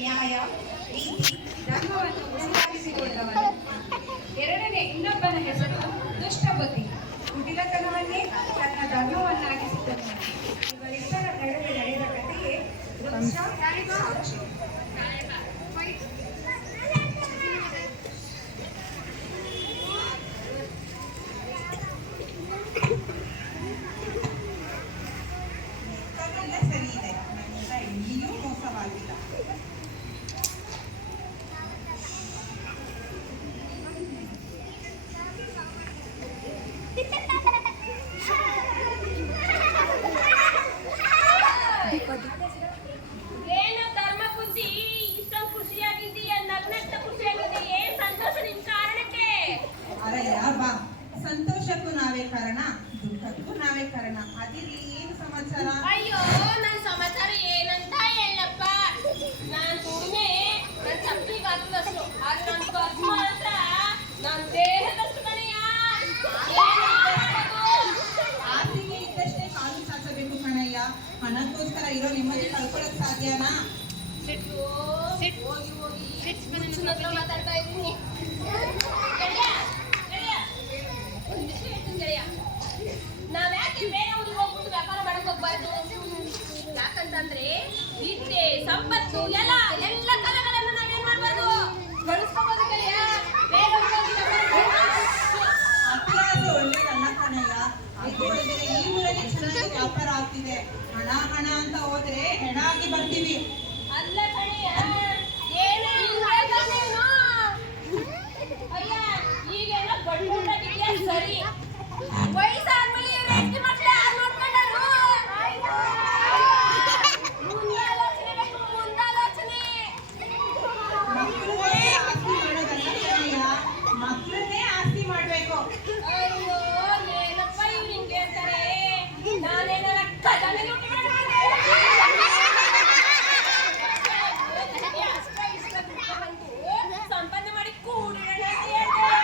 ನ್ಯಾಯ, ನೀತಿ, ಧರ್ಮವನ್ನು ಉಸಿರಾಗಿಸಿಕೊಂಡವನು. ಎರಡನೇ ಇನ್ನೊಬ್ಬನ ಹೆಸರು ದುಷ್ಟಬುದ್ಧಿ, ಕುಟಿಲತನವನ್ನೇ ತನ್ನ ಧರ್ಮವನ್ನಾಗಿಸಿದನು. ಇವರಿಬ್ಬರ ನಡುವೆ ನಡೆದ ಕಥೆಯೇ ವೃಕ್ಷ ಸಾಕ್ಷಿ. ಸರಿ ಇದೆ, ನನ್ನಿಂದ ಎಲ್ಲಿಯೂ ಮೋಸವಾಗಿಲ್ಲ. ಏನು ಧರ್ಮ ಬುದ್ಧಿ ಇಷ್ಟೊಂದು ಖುಷಿಯಾಗಿದ್ದೀಯ, ನಗ್ನಗ್ತ ಖುಷಿಯಾಗಿದ್ದೀಯ, ಏನ್ ಸಂತೋಷ ನಿಮ್ ಕಾರಣಕ್ಕೆ? ಅರಯ್ಯ ಬಾ, ಸಂತೋಷಕ್ಕೂ ನಾವೇ ಕಾರಣ, ದುಃಖಕ್ಕೂ ನಾವೇ ಕಾರಣ. ಅದಿರಿ ಏನು ಸಮಾಚಾರ? ಅಯ್ಯೋ ನನ್ ಸಮಾಚಾರ ಏನಂತ ಹೇಳಪ್ಪ. ನಾನ್ ದುಡಿಮೆ ನನ್ ಚಪ್ಪಿಗೆ ಹತ್ತದಷ್ಟು, ಆದ್ರೆ ನನ್ ಖರ್ಚು ಮಾತ್ರ ನನ್ ದೇಹದಷ್ಟು ಕಣಯ್ಯ. ಆಸೆಗೆ ಇದ್ದಷ್ಟೇ ಕಾಲು ಚಾಚಬೇಕು ಕಣಯ್ಯ. ಹಣಕ್ಕೋಸ್ಕರ ಇರೋ ನೆಮ್ಮದಿ ಕಳ್ಕೊಳಕ್ ಸಾಧ್ಯನಾ? ಹೋಗಿ ಹೋಗಿ ಹುಚ್ಚನ ಹತ್ರ ಮಾತಾಡ್ತಾ ಇದ್ದೀನಿ. ಗೆಳೆಯ, ಗೆಳೆಯ, ಒಂದ್ ವಿಷಯ ಹೇಳ್ತೀನಿ ಗೆಳೆಯ. ನಾವ್ ಯಾಕೆ ಬೇರೆ ಊರಿಗೆ ಹೋಗ್ಬಿಟ್ಟು ವ್ಯಾಪಾರ ಮಾಡಕ್ ಹೋಗ್ಬಾರ್ದು? ಯಾಕಂತಂದ್ರೆ ವಿದ್ಯೆ, ಸಂಪತ್ತು ಎಲ್ಲ ಕಲೆಗಳನ್ನು ನಾವೇನ್ ಮಾಡ್ಬಾರ್ದು, ಬಳಸ್ಕೋಬಹುದು ಗೆಳೆಯ. ಬೇರೆ ಊರಿಗೆ ಹೋಗಿ ಅತಿಯಾದ್ರೆ ಒಳ್ಳೇದಲ್ಲ ಕಣಯ್ಯ. ಅದು ಹೋದ್ರೆ ಈ ಊರಲ್ಲಿ ಚೆನ್ನಾಗಿ ವ್ಯಾಪಾರ ಆಗ್ತಿದೆ. ಹಣ ಹಣ ಅಂತ ಹೋದ್ರೆ ಹೆಣ ಆಗಿ ಬರ್ತೀವಿ. ಅಲ್ಲ ಕಣಯ್ಯ, ಏನೇ ನೀನು ಅಯ್ಯ ಈಗೆಲ್ಲ ಬಡ್ಕೊಂಡಾಗಿದ್ಯಾ ಸರಿ. ವಯಸ್ಸಾದ್ಮೇಲೆ ಇವ್ರು ಹೆಂಡತಿ ಮಕ್ಳು ಯಾರು ನೋಡ್ಕೊಂಡರು? ಮುಂದಾಲೋಚನೆ ಬೇಕು, ಮುಂದಾಲೋಚನೆ. ಮಕ್ಕಳನ್ನೇ ಆಸ್ತಿ ಮಾಡೋದಲ್ಲ ಕಣಯ್ಯ, ಮಕ್ಕಳನ್ನೇ ಆಸ್ತಿ ಮಾಡ್ಬೇಕು. ಅಯ್ಯೋ ಏನಪ್ಪ ಇವ್ರು ಹಿಂಗೆ ಹೇಳ್ತಾರೆ? ನಾನೇನಾರ ಖಜಾನೆ ಲೂಟಿ ಮಾಡ್ಕೊಂಡೆ? ಅಷ್ಟ ಇಷ್ಟ ದುಡ್ಡು ಬಂದು ಸಂಪಾದನೆ ಮಾಡಿ ಕೂಡಿಡೋಣ ಅಂತ ಹೇಳ್ತಾರೆ.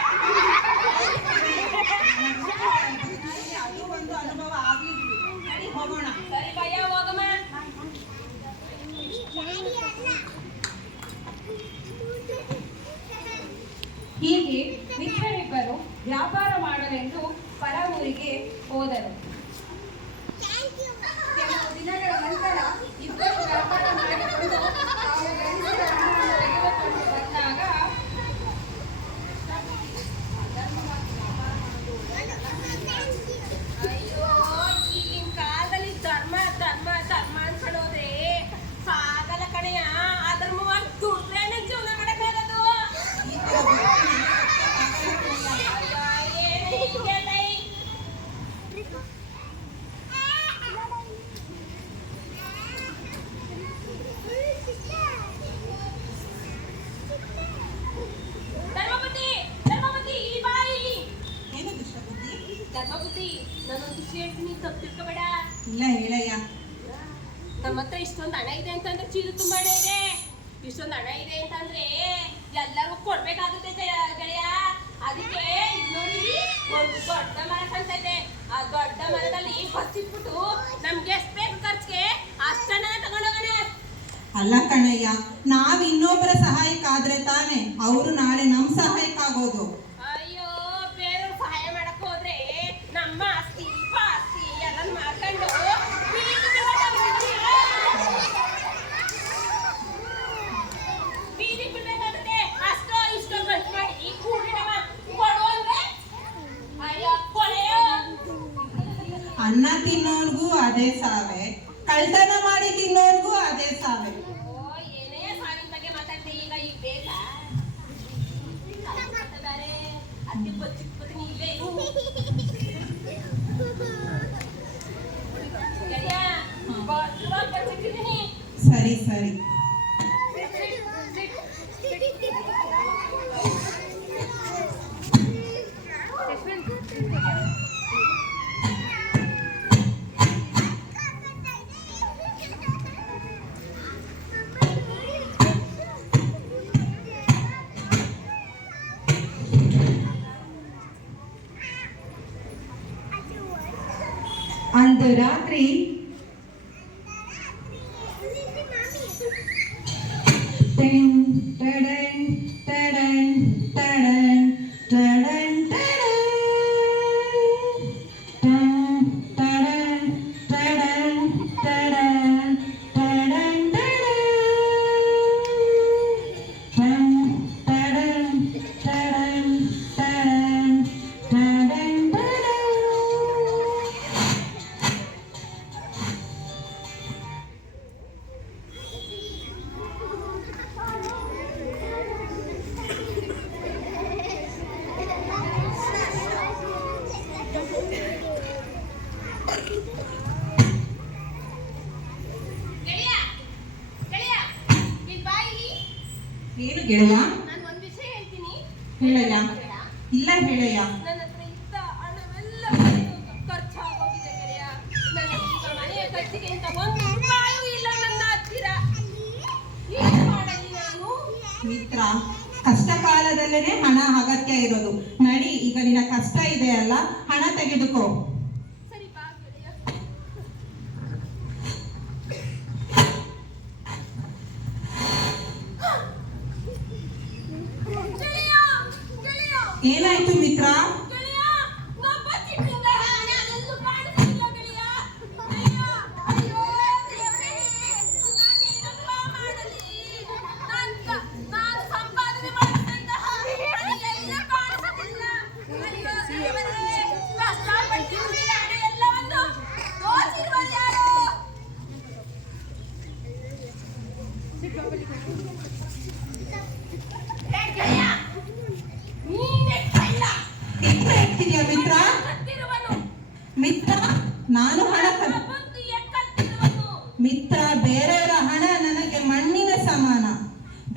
ಅದು ಒಂದು ಅನುಭವ ಆಗ್ಲಿದ್ವಿ. ನಡಿ ಹೋಗೋಣ. ಸರಿ ಭಯ ಹೋಗಮ್ಮ. ಹೀಗೆ ಮಿತ್ರರಿಬ್ಬರು ವ್ಯಾಪಾರ ಮಾಡಲೆಂದು ಪರ ಊರಿಗೆ ಹೋದರು. ಕೆಲವು ದಿನಗಳ ನಂತರ ಇಬ್ಬರು ವ್ಯಾಪಾರ ಮಾಡಿಕೊಂಡು ತಾವು ಗಳಿಸಿದ ಹಣವನ್ನು ತೆಗೆದುಕೊಂಡು ಬಂದಾಗ ಅಯ್ಯೋ ಈಗಿನ ಕಾಲದಲ್ಲಿ ಧರ್ಮ ಧರ್ಮ ಧರ್ಮ ಅನ್ಕೊಳ್ಳೋದ್ರೆ ಸಾಗಲ್ಲ ಕಣೆಯ. ಆ ಧರ್ಮವಾಗಿ ದುಡ್ರೇನೆ ಜೀವನ ಮಾಡಕ್ಕಾಗೋದು. ಏನೇ ಹೀಗೆಲ್ಲ ಧರ್ಮಪತಿ, ಧರ್ಮಪತಿ ಇಲ್ಲಿ ಬಾ ಇಲ್ಲಿ. ಏನು ದುಷ್ಟಬುದ್ಧಿ? ಧರ್ಮಪತಿ, ನಾನೊಂದು ವಿಷಯ ಹೇಳ್ತೀನಿ, ತಪ್ಪು ತಿಳ್ಕೊಬೇಡ. ಇಲ್ಲ ಹೇಳಯ್ಯ. ನಮ್ಮ ಹತ್ರ ಇಷ್ಟೊಂದು ಹಣ ಇದೆ ಅಂತಂದ್ರೆ ಚೀಲ ತುಂಬ ಹಣ ಇದೆ. ಇಷ್ಟೊಂದು ಹಣ ಇದೆ ಅಂತಂದ್ರೆ ಎಲ್ಲರಿಗೂ ಕೊಡ್ಬೇಕಾಗುತ್ತೆ ಗೆಳೆಯ. ಅದಕ್ಕೆ ನೋಡಿ ಒಂದು ದೊಡ್ಡ ಮರ ಕಾಣ್ತಾ ಇದೆ. ಆ ದೊಡ್ಡ ಮರದಲ್ಲಿ ಹಚ್ಚಿಟ್ಬಿಟ್ಟು ನಮ್ಗೆ ಎಷ್ಟು ಬೇಕು ಖರ್ಚಿಗೆ ಅಷ್ಟನ್ನ ತಗೊಂಡೋಗೋಣ. ಅಲ್ಲ ಕಣಯ್ಯ, ನಾವ್ ಇನ್ನೊಬ್ಬರ ಸಹಾಯಕ ಆದ್ರೆ ತಾನೆ ಅವರು ನಾಳೆ ನಮ್ ಸಹಾಯಕ ಆಗೋದು. ಅಯ್ಯೋ ಬೇರೆಯವ್ರು ಸಹಾಯ ಮಾಡಕ್ ಹೋದ್ರೆ ನಮ್ಮ ಆಸ್ತಿ ಪಾಸ್ತಿ ಎಲ್ಲ ಮಾಡ್ಕೊಂಡು ಬೀದಿ ಬಿಡ್ಬೇಕಾಗುತ್ತೆ. ಅಷ್ಟೋ ಇಷ್ಟೋ ಖರ್ಚು ಮಾಡಿ ಕೂಡಿಡವ ಕೊಡು ಅಂದ್ರೆ ಅಯ್ಯೋ ಕೊಳೆಯೋ. ಅನ್ನ ತಿನ್ನೋರ್ಗೂ ಅದೇ ಸಾವೆ, ಕಳ್ತನ ಮಾಡಿ ತಿನ್ನೋರ್ಗೂ ಅದೇ ಸಾವೆ. ಏನೇ ಸಾವಿನ ಬಗ್ಗೆ ಮಾತಾಡ್ತೀನಿ ಈಗ ಬೇಕಾ? ಅತಿ ಬಚ್ಚಿಟ್ಬಿಡ್ತೀನಿ ಇಲ್ಲೇ ಗೆಳೆಯ, ಬಚ್ಚಿಟ್ಟಿದ್ದೀನಿ. ಸರಿ ಸರಿ. ಅಂದು ರಾತ್ರಿ ಏನು ಗೆಳೆಯ? ನಾನು ಒಂದು ವಿಷಯ ಹೇಳ್ತೀನಿ. ಹೇಳಯ್ಯ. ಬೇಡ. ಇಲ್ಲ ಹೇಳಯ್ಯ. ನನ್ನ ಹತ್ರ ಇದ್ದ ಹಣವೆಲ್ಲ ಖರ್ಚಾಗೋಗಿದೆ ಗೆಳೆಯ. ನನ್ನ ಈಗ ಮನೆಯ ಖರ್ಚಿಗೆ ಅಂತ ಒಂದು ರೂಪಾಯೂ ಇಲ್ಲ ನನ್ನ ಹತ್ತಿರ. ಏನು ಮಾಡಲಿ ನಾನು? ಮಿತ್ರ, ಕಷ್ಟ ಕಾಲದಲ್ಲೇನೆ ಹಣ ಅಗತ್ಯ ಇರೋದು. ನಡಿ, ಈಗ ನಿನ್ನ ಕಷ್ಟ ಇದೆ ಅಲ್ಲ, ಹಣ ತೆಗೆದುಕೋ. ಸರಿ ಬಾ ಗೆಳೆಯ. ಗೆಳೆಯ, ಗೆಳೆಯ, ಏನಾಯ್ತು ಮಿತ್ರ? ಗೆಳೆಯ, ನಾ ಬಚ್ಚಿಟ್ಟಿದ್ದ ಹಣ ಎಲ್ಲೂ ಕಾಣಿಸ್ತಿಲ್ಲ ಗೆಳೆಯ. ಗೆಳೆಯ, ಅಯ್ಯೋ ದೇವರೇ, ನಾನೇನಪ್ಪ ಮಾಡಲಿ? ನಾನು ಸಂಪಾದನೆ ಮಾಡಿದಂತಹ ಹಣ ಎಲ್ಲ ಕಾಣಿಸ್ತಿಲ್ಲ. ಅಯ್ಯೋ ದೇವರೇ, ಕಷ್ಟಪಟ್ಟು ದುಡಿದ ಹಣ ಎಲ್ಲವನ್ನು ದೋಚಿರುವರು ಯಾರು? ಹೇ ಗೆಳೆಯ, ನೀನೇ ಕಳ್ಳ. ಎಂತ ಹೇಳ್ತಿದ್ಯಾ ಮಿತ್ರ? ಕತ್ತಿರುವನು. ಮಿತ್ರ, ನಾನು ಹಣ ನನ್ನ ಬುದ್ಧಿಯ ಕತ್ತಿರುವನು. ಮಿತ್ರ, ಬೇರೆಯವರ ಹಣ ನನಗೆ ಮಣ್ಣಿನ ಸಮಾನ.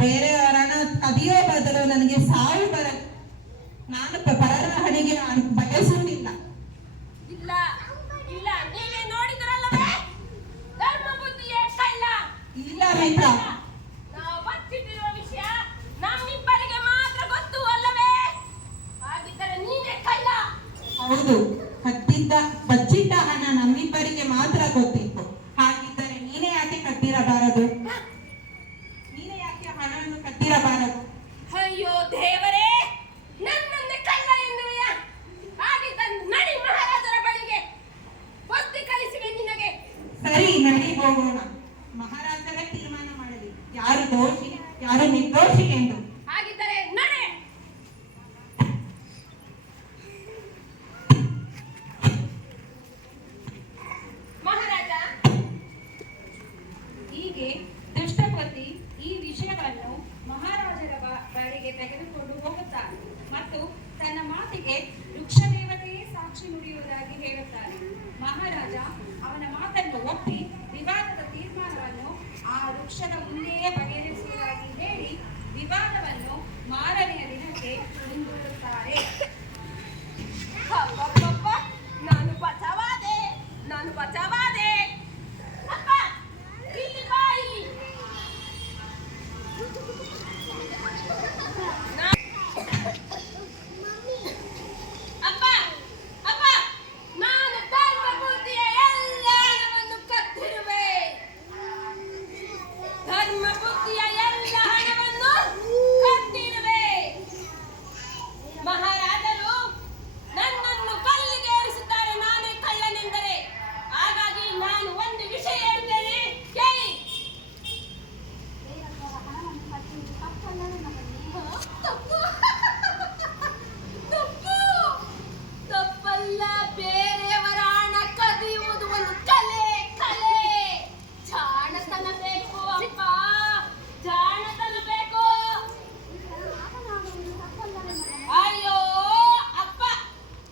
ಬೇರೆಯವರ ಹಣ ಕದಿಯೋ ಬದಲು ನನಗೆ ಸಾವು ಬರ. ನಾನು ಪರರ ಹಣಿಗೆ ಬಯಸುವುದಿಲ್ಲ. ಇಲ್ಲ ಇಲ್ಲ, ನೀವೇ ನೋಡಿದ್ರಲ್ಲವೇ, ಧರ್ಮ ಬುದ್ಧಿಯೇ ಕಳ್ಳ. ಇಲ್ಲ ಮಿತ್ರ, ನಾವು ಬಚ್ಚಿಟ್ಟಿರುವ ವಿಷಯ ನಮ್ಮಿಬ್ಬರಿಗೆ ಮಾತ್ರ ಗೊತ್ತು ಅಲ್ಲವೇ? ಹಾಗಿದ್ದರೆ ನೀನೇ ಕಳ್ಳ. ಹೌದು, ಬಚ್ಚಿಟ್ಟ ಹಣ ನಮ್ಮಿಬ್ಬರಿಗೆ ಮಾತ್ರ ಗೊತ್ತಿತ್ತು. ಹಾಗಿದ್ದರೆ ನೀನೇ ಯಾಕೆ ಕಟ್ಟಿರಬಾರದು? ನೀನೇ ಯಾಕೆ ಹಣವನ್ನು ಕಟ್ಟಿರಬಾರದು? ಅಯ್ಯೋ ದೇವರೇ, ನನ್ನನ್ನೇ ಕಳ್ಳ ಎನ್ನುವೆಯಾ? ಹಾಗಿದ್ದರೆ ನಡಿ ಮಹಾರಾಜರ ಬಳಿಗೆ, ಬುದ್ಧಿ ಕಲಿಸುವೆ ನಿನಗೆ. ಸರಿ, ನಡಿ ಹೋಗೋಣ. ಮಹಾರಾಜರ ತೀರ್ಮಾನ ಮಾಡಲಿ, ಯಾರು ದೋಷಿ ಯಾರು ನಿರ್ದೋಷಿ ಎಂದು. ಹಾಗಿದ್ದರೆ ನಡೆ. ಮಹಾರಾಜ, ಹೀಗೆ ದುಷ್ಟಪತಿ ಈ ವಿಷಯವನ್ನು ಮಹಾರಾಜರ ಬಳಿಗೆ ತೆಗೆದುಕೊಂಡು ಹೋಗುತ್ತಾನೆ ಮತ್ತು ತನ್ನ ಮಾತಿಗೆ ವೃಕ್ಷ ದೇವತೆಯೇ ಸಾಕ್ಷಿ ನುಡಿಯುವುದಾಗಿ ಹೇಳುತ್ತಾನೆ. ಮಹಾರಾಜ ಅವನ ಮಾತನ್ನು ಒಪ್ಪಿ ವಿವಾದದ ತೀರ್ಮಾನವನ್ನು ಆ ವೃಕ್ಷದ ಮುಂದೆಯೇ ಬಗೆಹರಿಸುವುದಾಗಿ ಹೇಳಿ ವಿವಾದವನ್ನು ಮಾರನೆಯ ದಿನಕ್ಕೆ ಮುಂದೂಡುತ್ತಾರೆ. ಅಬ್ಬಬ್ಬಬ್ಬ, ನಾನು ಬಚಾವಾದೆ, ನಾನು ಬಚಾವಾದೆ. ಅಪ್ಪ, ಇಲ್ಲಿ ಬಾಯಿ. ಅಪ್ಪ, ಅಪ್ಪ, ನಾನು ಧರ್ಮ ಬುದ್ಧಿಯ ಎಲ್ಲ ಹಣವನ್ನು ಕದ್ದಿರುವೆ. ಧರ್ಮ ಬುದ್ಧಿಯ ಎಲ್ಲ ಹಣವನ್ನು ಕದ್ದಿರುವೆ. ಮಹಾರಾಜರು ನನ್ನನ್ನು ಕಲ್ಲಿಗೆ ಏರಿಸುತ್ತಾರೆ ನಾನೇ ಕಳ್ಳನೆಂದರೆ. ಹಾಗಾಗಿ ನಾನು ಒಂದು ವಿಷಯ ಹೇಳ್ತೇನೆ, ಕೇಳಿ. ತಪ್ಪು ತಪ್ಪು ತಪ್ಪಲ್ಲ. ಬೇರೆಯವರ ಹಣ ಕದಿಯುವುದು ಒಂದು ಕಲೆ. ಜಾಣತನ ಬೇಕು ಅಪ್ಪ, ಜಾಣತನ ಬೇಕು. ಅಯ್ಯೋ ಅಪ್ಪ,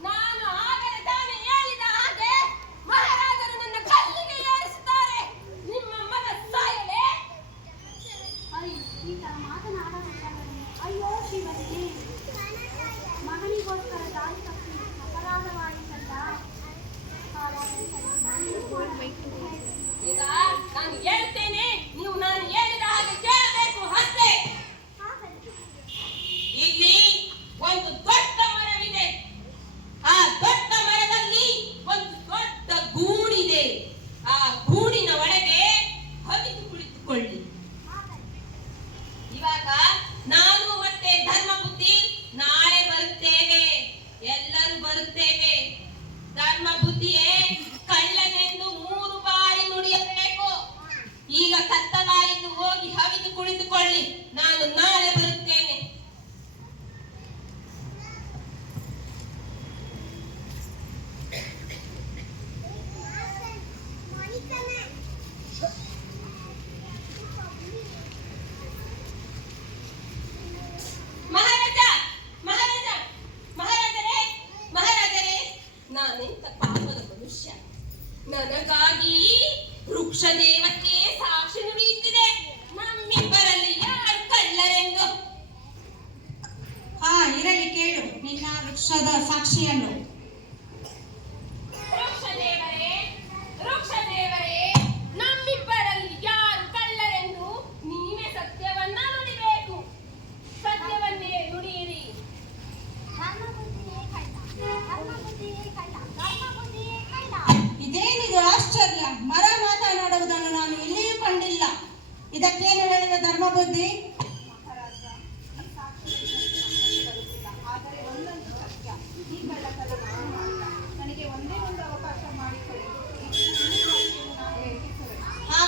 ನಾನು ಆಗಲೇ ತಾನೇ ಹೇಳಿದ ಹಾಗೆ ಮಹಾರಾಜರು ನನ್ನ ಕಲ್ಲಿಗೆ ಏರಿಸುತ್ತಾರೆ. ನಿಮ್ಮ ಮಗ ಸಾಯಲೇ? ಈ ತರ ಅಯ್ಯೋ ಶಿವನೇ, ಮಗನಿಗೋಸ್ಕರ ದಾರಿ ತಪ್ಪಿ ಅಪರಾಧವಾಯಿತಲ್ಲ. ಈಗ ನಾನು ಹೇಳ್ತೇನೆ, ನೀವು ನಾನು ಹೇಳಿದ ಹಾಗೆ ಕೇಳಬೇಕು ಅಷ್ಟೇ. ಇಲ್ಲಿ ಒಂದು ದೊಡ್ಡ ಮರವಿದೆ. ಆ ದೊಡ್ಡ ಮರದಲ್ಲಿ ಒಂದು ದೊಡ್ಡ ಗೂಡಿದೆ. ಆ ಗೂಡಿನ ಒಳಗೆ ಹವಿದು ಕುಳಿತುಕೊಳ್ಳಿ. ಇವಾಗ ನಾನು ಮತ್ತೆ ಧರ್ಮ ಬುದ್ಧಿ ನಾಳೆ ಬರುತ್ತೇವೆ, ಎಲ್ಲರೂ ಬರುತ್ತೇವೆ. ಧರ್ಮ ಬುದ್ಧಿಯೇ ಕಳ್ಳನೆಂದು 3 ಬಾರಿ ನುಡಿಯಬೇಕು. ಈಗ ಕತ್ತಲಾಯಿತು, ಹೋಗಿ ಹವಿದು ಕುಳಿತುಕೊಳ್ಳಿ, ನಾನು ನಾಳೆ ಬರುತ್ತೇನೆ. ಮಹಾರಾಜ, ಮಹಾರಾಜ, ಮಹಾರಾಜರೇ, ಮಹಾರಾಜರೇ, ನಾನೆಂತ ಪಾಪದ ಮನುಷ್ಯ. ನನಗಾಗಿ ವೃಕ್ಷ ದೇವತೆ ಸಾಕ್ಷಿ ನುಡಿಯುತ್ತಿದೆ. ನಮ್ಮಿಬ್ಬರಲ್ಲಿ ಯಾರು ಕಳ್ಳರೆಂದು.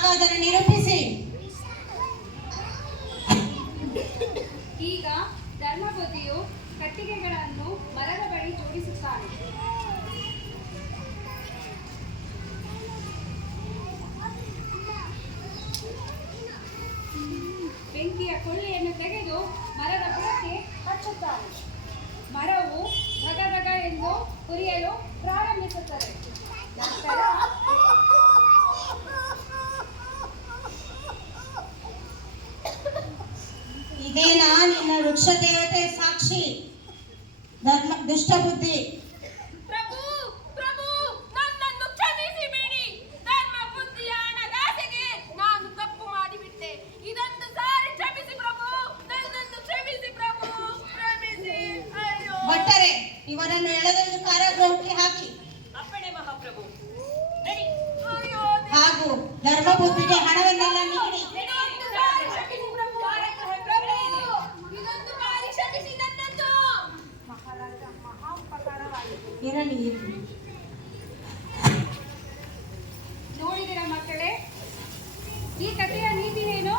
ಹಾಗಾದರೆ ನಿರೂಪಿಸಿ. ಈಗ ಧರ್ಮಬುದ್ಧಿಯು ಕಟ್ಟಿಗೆಗಳನ್ನು ಮರದ ಬಳಿ ಜೋಡಿಸುತ್ತಾನೆ. ಬೆಂಕಿಯ ಕೊಳ್ಳಿಯನ್ನು ತೆಗೆದು ಮರದ ಬುಡಕ್ಕೆ ಹಚ್ಚುತ್ತಾನೆ. ಮರವು ಧಗಧಗ ಎಂದು ಉರಿಯಲು ಪ್ರಾರಂಭಿಸುತ್ತದೆ. ನಂತರ ಇದೇನಾ ನಿನ್ನ ವೃಕ್ಷ ದೇವತೆ ಸಾಕ್ಷಿ? ದುಷ್ಟಬುದ್ಧಿ. ಪ್ರಭು ಪ್ರಭು ನನ್ನನ್ನು ಕ್ಷಮಿಸಿಬೇಡಿ. ಧರ್ಮ ಬುದ್ಧಿಯ ಹಣಗಾಸೆಗೆ ನಾನು ತಪ್ಪು ಮಾಡಿಬಿಟ್ಟೆ. ಇದೊಂದು ಸಾರಿ ಕ್ಷಮಿಸಿ ಪ್ರಭು, ನನ್ನನ್ನು ಕ್ಷಮಿಸಿ ಪ್ರಭು, ಕ್ಷಮಿಸಿ. ಅಯ್ಯೋ ಭಟ್ಟರೆ, ಇವರನ್ನು ಎಳೆದೊಂದು ಕಾರಾಗೃಹಕ್ಕೆ ಹಾಕಿ. ಅಪ್ಪಣೆ ಮಹಾಪ್ರಭು. ನಡಿ. ಅಯ್ಯೋ ಹಾಗೂ ಧರ್ಮ ಬುದ್ಧಿಗೆ ಹಣವನ್ನೆಲ್ಲ ನೀಡಿ. ಇದೊಂದು ಸಾರಿ ಕ್ಷಮಿಸಿ ಪ್ರಭು. ಪ್ರಭು, ಇದೊಂದು ಬಾರಿ ಕ್ಷಮಿಸಿ ನನ್ನನ್ನು. ಮಹಾರಾಜ ಮಹಾ ಉಪಕಾರವಾಯಿತು. ಇರಲಿ ಇರಲಿ. ನೋಡಿದಿರ ಮಕ್ಕಳೇ, ಈ ಕಥೆಯ ನೀತಿ ಏನು?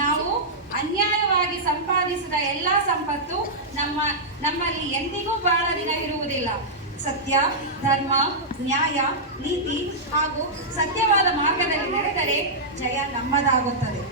ನಾವು ಅನ್ಯಾಯವಾಗಿ ಸಂಪಾದಿಸಿದ ಎಲ್ಲಾ ಸಂಪತ್ತು ನಮ್ಮಲ್ಲಿ ಎಂದಿಗೂ ಬಹಳ ದಿನ ಇರುವುದಿಲ್ಲ. ಸತ್ಯ, ಧರ್ಮ, ನ್ಯಾಯ, ನೀತಿ ಹಾಗೂ ಸತ್ಯವಾದ ಮಾರ್ಗದಲ್ಲಿ ನಡೆದರೆ ಜಯ ನಮ್ಮದಾಗುತ್ತದೆ.